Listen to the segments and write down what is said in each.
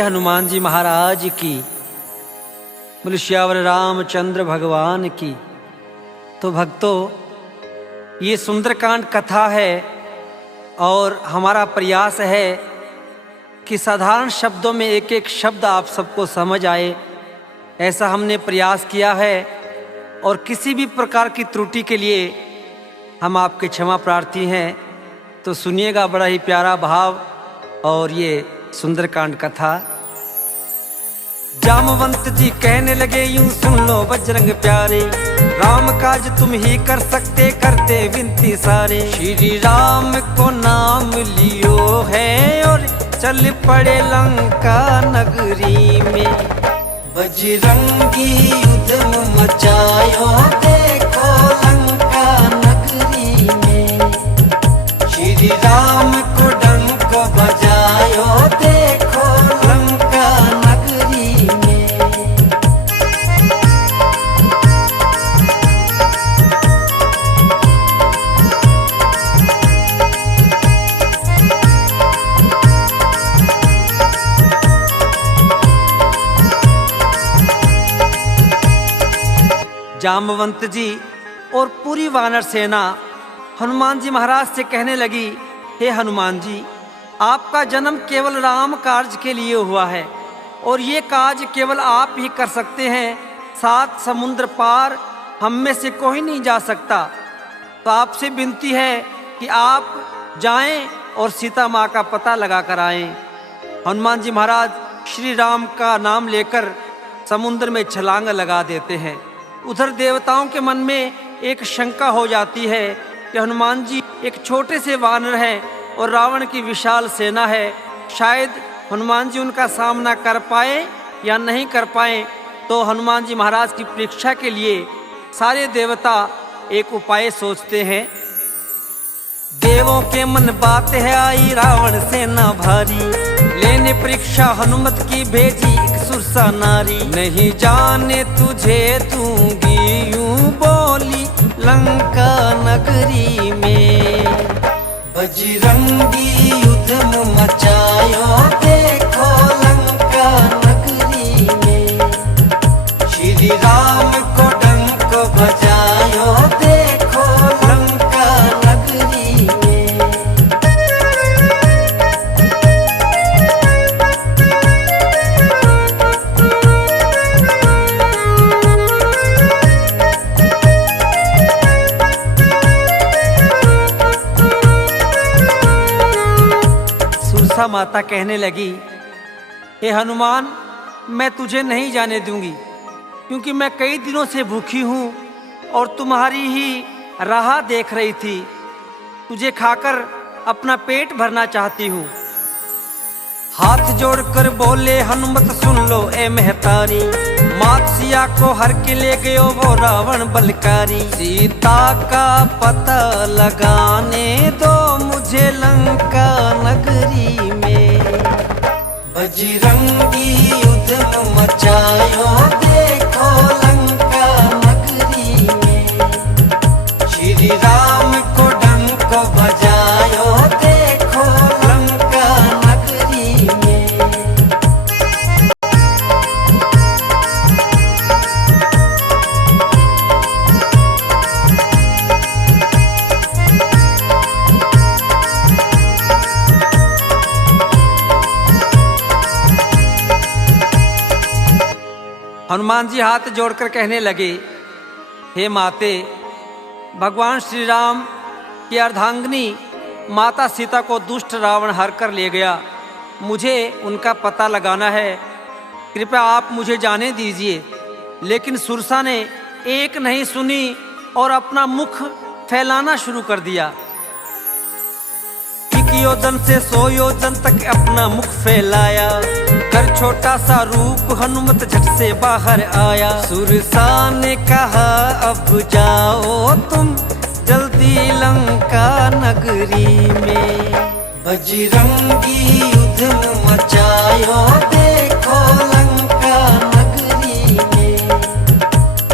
बोलिए हनुमान जी महाराज की, बोले श्यावर रामचंद्र भगवान की। तो भक्तों, ये सुंदरकांड कथा है और हमारा प्रयास है कि साधारण शब्दों में एक एक शब्द आप सबको समझ आए, ऐसा हमने प्रयास किया है। और किसी भी प्रकार की त्रुटि के लिए हम आपके क्षमा प्रार्थी हैं। तो सुनिएगा बड़ा ही प्यारा भाव और ये सुंदरकांड कथा। जामवंत जी कहने लगे यूं सुन लो बजरंग प्यारे, राम काज तुम ही कर सकते करते विनती सारे। श्री राम को नाम लियो है और चल पड़े लंका नगरी में। बजरंगी युद्ध मचायो देखो लंका नगरी में। श्री राम को डंक बजायो देखो लंका नगरी में। जामवंत जी और पूरी वानर सेना हनुमान जी महाराज से कहने लगी, हे हनुमान जी, आपका जन्म केवल राम कार्य के लिए हुआ है और ये काज केवल आप ही कर सकते हैं। 7 समुद्र पार हम में से कोई नहीं जा सकता। तो आपसे विनती है कि आप जाएं और सीता माँ का पता लगा कर आएं। हनुमान जी महाराज श्री राम का नाम लेकर समुद्र में छलांग लगा देते हैं। उधर देवताओं के मन में एक शंका हो जाती है कि हनुमान जी एक छोटे से वानर हैं और रावण की विशाल सेना है, शायद हनुमान जी उनका सामना कर पाए या नहीं कर पाए। तो हनुमान जी महाराज की परीक्षा के लिए सारे देवता एक उपाय सोचते हैं। देवों के मन बात है आई रावण सेना भारी, लेने परीक्षा हनुमत की भेजी एक सुरसा नारी। नहीं जाने तुझे दूंगी यूं बोली लंका नगरी में। बजरंगी युद्ध मचायो देखो लंका नगरी में। श्री राम को डंक बजायो देखो लंका नगरी में। सुरसा माता कहने लगी, हे हनुमान, मैं तुझे नहीं जाने दूंगी, क्योंकि मैं कई दिनों से भूखी हूँ और तुम्हारी ही राह देख रही थी। तुझे खाकर अपना पेट भरना चाहती हूँ। हाथ जोड़कर बोले हनुमत सुन लो ए महतारी, मात सिया को हर के ले गयो वो रावण बलकारी। सीता का पता लगाने दो मुझे लंका नगरी में। बजरंगी युद्ध मचायो देखो लंका नगरी में। श्री राम को डंक बजायो देखो लंका नगरी में। हनुमान जी हाथ जोड़कर कहने लगे, हे माते, भगवान श्री राम की अर्धांगिनी माता सीता को दुष्ट रावण हर कर ले गया। मुझे उनका पता लगाना है, कृपया आप मुझे जाने दीजिए। लेकिन सुरसा ने एक नहीं सुनी और अपना मुख फैलाना शुरू कर दिया। 1 योजन से 100 योजन तक अपना मुख फैलाया, कर छोटा सा रूप हनुमत झट से बाहर आया। सुरसा ने कहा अब जाओ तुम जल्दी लंका नगरी में। बजरंगी युद्ध मचायो देखो लंका नगरी में।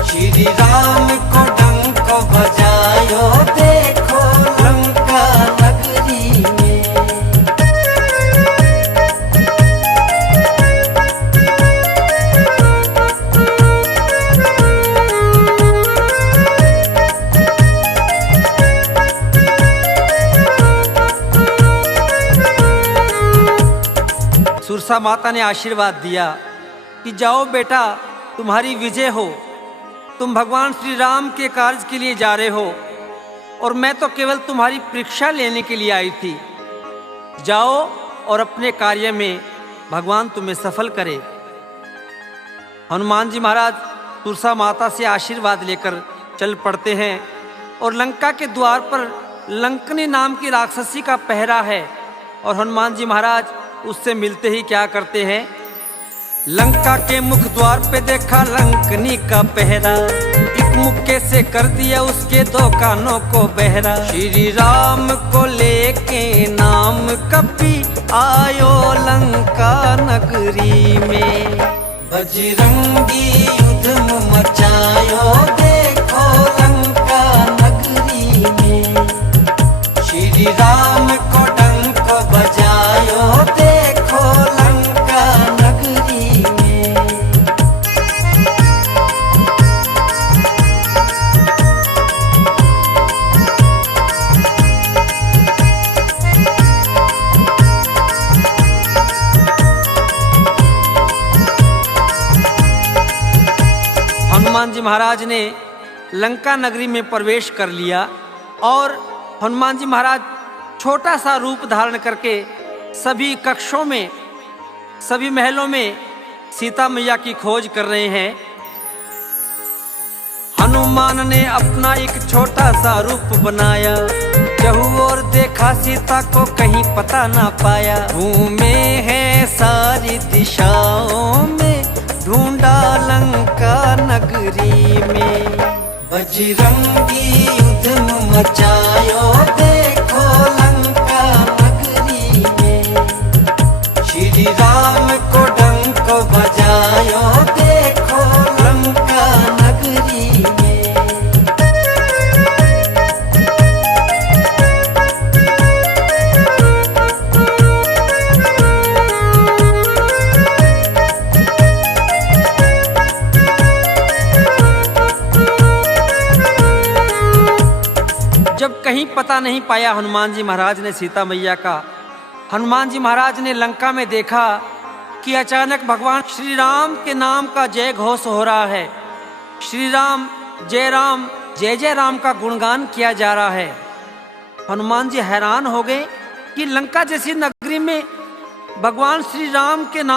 श्री राम को डंक बजायो देखो लंका नगरी में। तुरसा माता ने आशीर्वाद दिया कि जाओ बेटा, तुम्हारी विजय हो। तुम भगवान श्री राम के कार्य के लिए जा रहे हो और मैं तो केवल तुम्हारी परीक्षा लेने के लिए आई थी। जाओ और अपने कार्य में भगवान तुम्हें सफल करे। हनुमान जी महाराज तुरसा माता से आशीर्वाद लेकर चल पड़ते हैं और लंका के द्वार पर लंकनी नाम की राक्षसी का पहरा है और हनुमान जी महाराज उससे मिलते ही क्या करते हैं, लंका के मुख द्वार पे देखा लंकनी का पहरा, एक मुक्के से कर दिया उसके दो कानों को बहरा। श्री राम को लेके नाम कपी आयो लंका नगरी में, बजरंगी युद्ध मचायो देखो लंका नगरी में। श्री राम को डंक बजायो देखो लंका नगरी में। हनुमान जी महाराज ने लंका नगरी में प्रवेश कर लिया और हनुमान जी महाराज छोटा सा रूप धारण करके सभी कक्षों में, सभी महलों में सीता मैया की खोज कर रहे हैं। हनुमान ने अपना एक छोटा सा रूप बनाया, जहू और देखा सीता को कहीं पता ना पाया। घूमे हैं सारी दिशाओं में, ढूंढा लंका नगरी में, बजरंगी युद्ध मचायो देखो लंका नगरी में। श्री राम को डंक बजायो देखो लंका नगरी में। जब कहीं पता नहीं पाया हनुमान जी महाराज ने सीता मैया का, हनुमान जी महाराज ने लंका में देखा कि अचानक भगवान श्री राम के नाम का जय घोष हो रहा है। श्री राम, जय जय राम का गुणगान किया जा रहा है। हनुमान जी हैरान हो गए कि लंका जैसी नगरी में भगवान श्री राम के नाम